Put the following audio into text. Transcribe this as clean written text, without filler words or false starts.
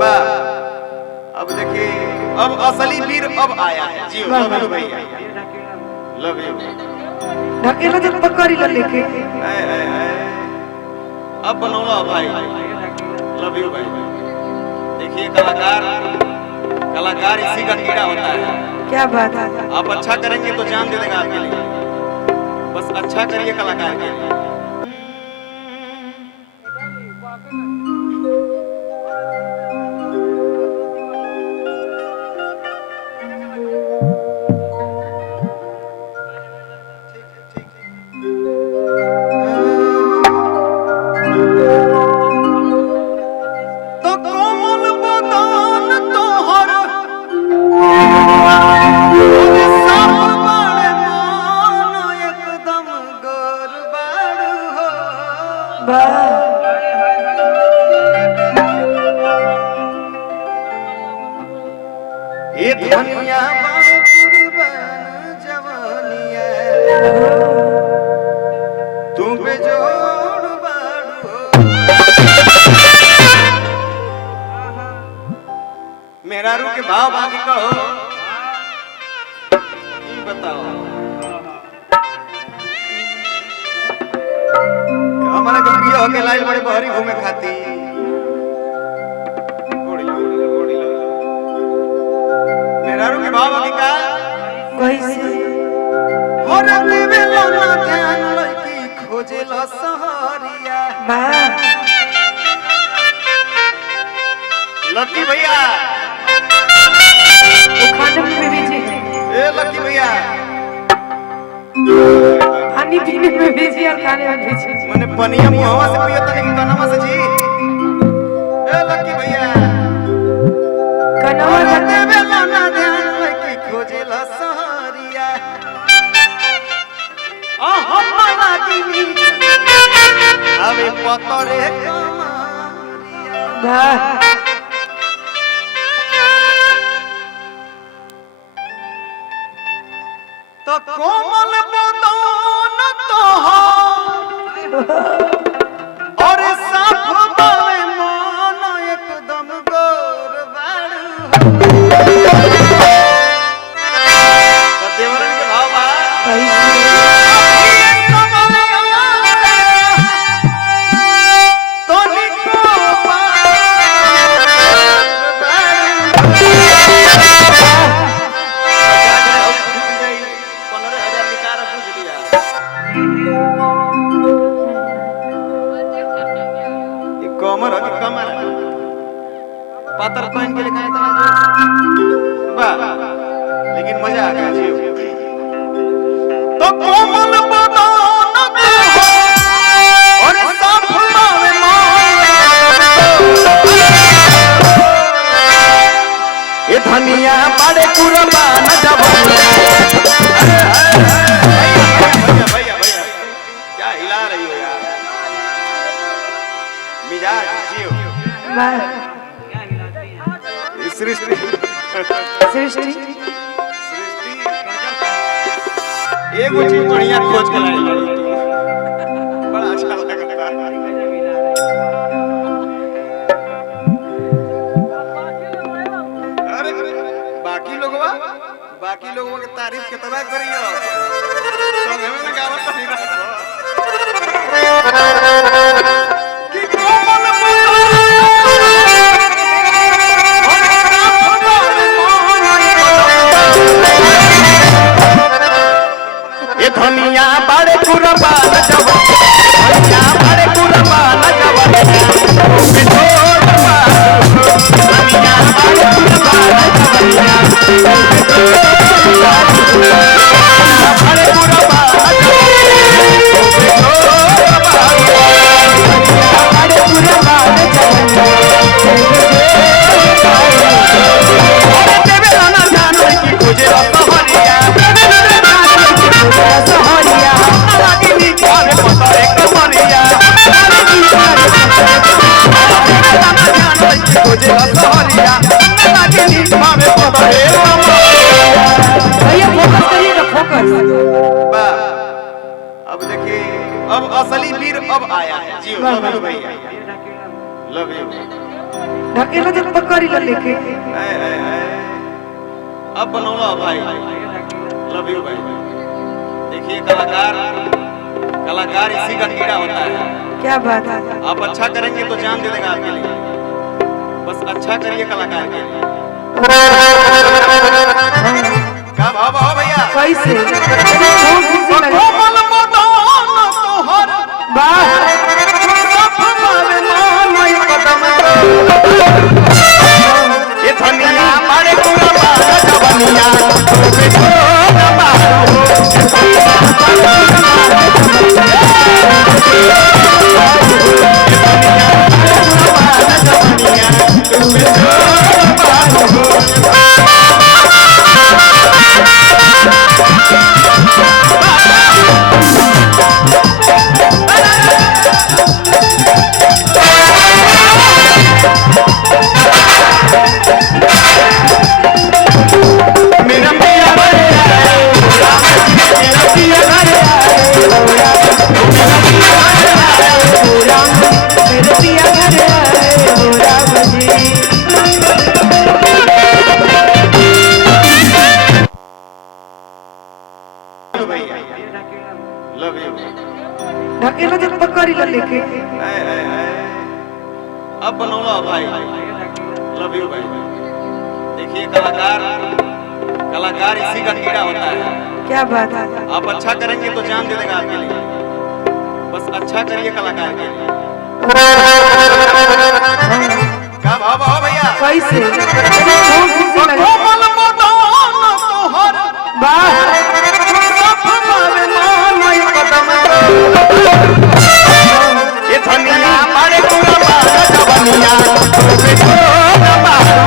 वाह। अब देखिए, अब असली वीर अब आया है जी। लव यू भैया, लव यू। ढकेला जब पकड़ी ला लेके अब बनौला भाई, लव यू भाई। देखिए कलाकार, कलाकार इसी का कीड़ा होता है। क्या बात है। आप अच्छा करेंगे तो जान दे देगा आपके लिए। बस अच्छा करिए कलाकार के लिए। ये धनिया बारे कुर्बान जवानिया तू बेजोड़ बाड़ू। मेरा रू के भाव बाकी कहो, ये बताओ। हमारा के पिया होके लाइल बड़े बहरी घूमे खाती। मेहरारू के भाव बाकी का कैसे हो रते बेलो ना ध्यान लईकी खोजे ल सहरिया। लकी भैया, वो खाने में भेजी है, ए लकी भैया, खाने पीने में भेजी और खाने में भेजी। मैंने पनिया मुहवा से पिया तने की कनमा से जी। ए लकी भैया, कनवा रते बेलो ना ध्यान लईकी खोजे ल सहरिया। आ हमारा की अबे पतरे कमारिया। तो कोमल बदन तोहार और साफ बावे मन एकदम गोर बाड़ू। तो देवरन के भाव बा पातर पहन के लिखा इतना वाह, लेकिन मजा आ गया जी। तो कोमल बदन और साफ बावे ये धनिया बड़े कुर्बान जवानिया। भैया भैया भैया क्या हिला रही हो यार, मिजाज जियो। सृष्टि सृष्टि एगो चीज बढ़िया खोज के लाए लड़ू तू, बड़ा अच्छा लगता। अरे बाकी लोगों के तारीफ के तबाह करियो तो हमें ना गावत नहीं रहा। धनिया बड़े कुर्बान जवानिया, धनिया बड़े कुर्बान जवानिया बेजोड़ बाड़ू। धनिया बड़े कुर्बान जवानिया बेजोड़ बाड़ू। बड़े कुर्बान जवानिया बेजोड़ बाड़ू। धनिया बड़े कुर्बान जवानिया बेजोड़ बाड़ू। अरे देवे ना जान की खोजे सहरिया। सहरिया लागी नी घरे पतरे कमरिया। खोजे सहरिया लागी नी घरे पतरे कमरिया। भैया फोकस करिए ना, फोकस। वाह। अब देखिए, अब असली वीर अब आया है जी। लव यू भैया, लव यू। ढकेला जब पकड़ी लो लेके अब बनौला भाई, लव यू भाई। देखिए कलाकार इसी का कीड़ा होता है। क्या बात है। आप अच्छा करेंगे तो जान दे देगा आपके लिए। बस अच्छा करिए कलाकार के लिए। क्या भाव भाव भैया? कैसे बहुत खुशी लगी। वाह ये धनिया मारे पूरा बाला जवानिया तो बेटो न मारो। Love you. ढकेला जब पकड़ी लो लेके अब बनौला भाई, लव यू भाई। देखिए कलाकार इसी का कीड़ा होता है। क्या बात है। आप अच्छा करेंगे तो जान दे देगा आपके लिए। बस अच्छा करिए कलाकार के लिए। क्या भाव भाव भैया? कैसे बहुत खुशी लगी। वाह ये धनिया मारे पूरा बाला जवानिया तो बेटो न मारो।